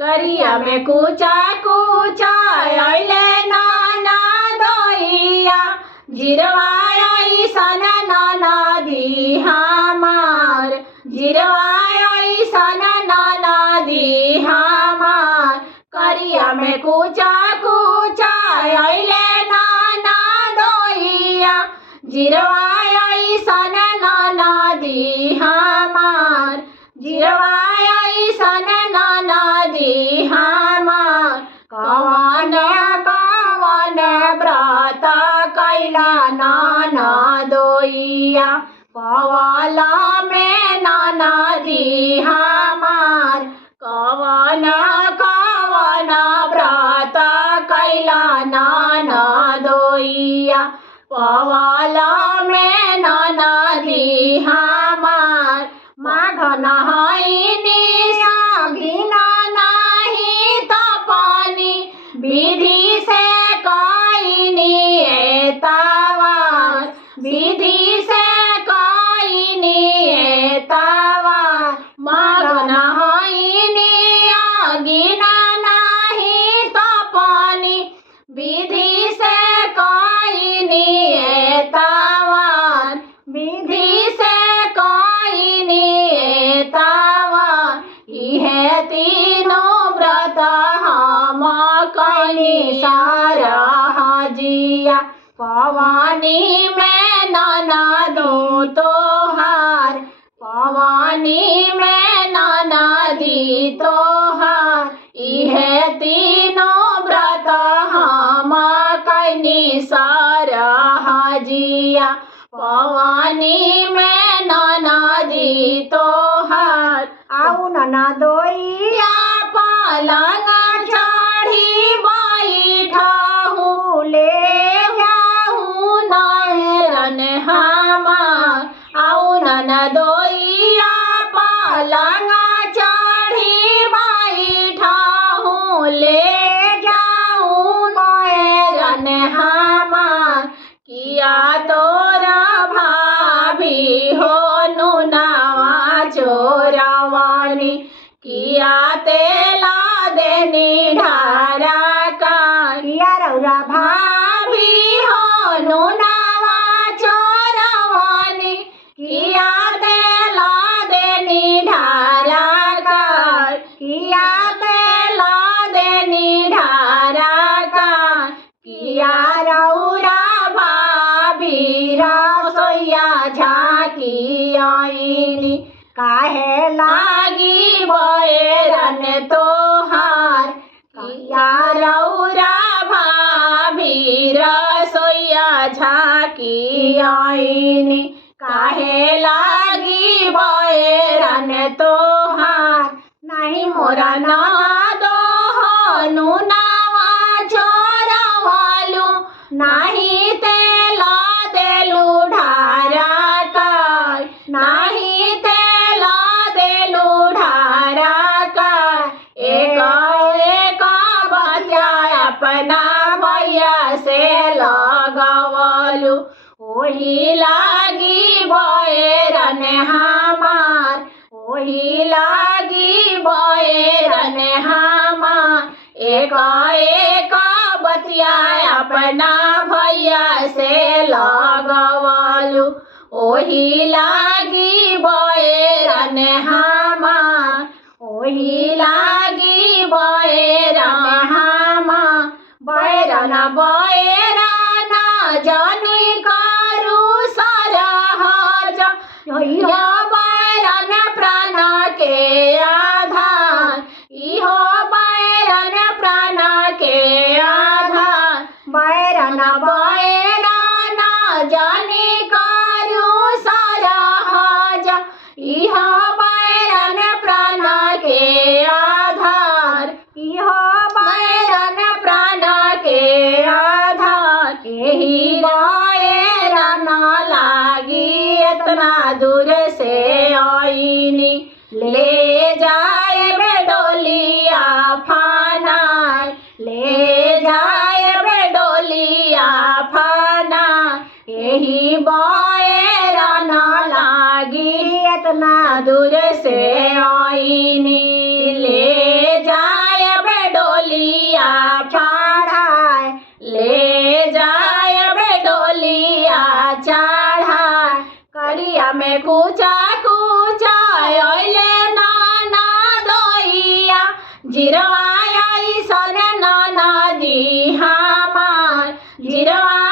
करिया में कूचा कूचा अइले नाना दोइया जिरवा ऐसन ननदी हमार जिरवा ऐसन ननदी हमार करिया में कूचा कूचा अइले नाना दोइया जिरवा ऐसन ननदी हमार जिरवा ऐसन ननदी हमार कवन कवन व्रत कैला नाना दोइया पवाला में ननदी हमार कवन कवन व्रत कैला नाना दोइया पवाला में ननदी हमार माघ नहाइनी सागिना नाही तपनी विधि से कइनी एतावार विधि से कइनी एतावार माघ नहाइनी आगिना नाही तपनी विधि से कइनी एतावार विधि से कइनी एतावार इहे तीनों व्रत हम कइनी सारा हजिया पवानी में ननदो तोहार पवानी में ननदी तोहार इहे तीनों व्रत हम कइनी सारा हजिया पवानी में ननदी तोहार आउ ननदोइया पलंग चढ़ी बैठहु ले जाहु नैरन हमार आउ ननदोइया पलंग चढ़ी बैठहु ले जाहु नैरन हमार किया तोरा भाभी हो नुनावा चोरावानी किया तेला देनी ढारा का किया रौरा भाभी हो नुनावा चोरावानी किया तेला देनी ढारा का किया तेला देनी ढारा का किया रौरा रसोइया झाकी आईनी काहे लागी बैरन तोहार किया रौरा भाभी रसोइया झाकी आईनी काहे लागी बैरन तोहार नहीं मोरा ना दो नुनावा चोरावालू नहीं तेला देलू ढारा का नहीं तेला देलू ढारा का एक एक बतिया अपना भैया से लगवलू ओही लागी बैरन हमार ओही लागी बैरन हमार एक एक बतिया अपना भैया से लगवलू ओही लागी बैरन हमार ओही लागी बैरन हमार बैरन बैरन जनुई करू सरहज इहो बैरन प्राण के आधार इहो बैरन प्राण के आधार बैरन बैरन जनी करू सरहज इहो बैरन प्राण के आधार। जिरवाई सन नदी हमार जिरवा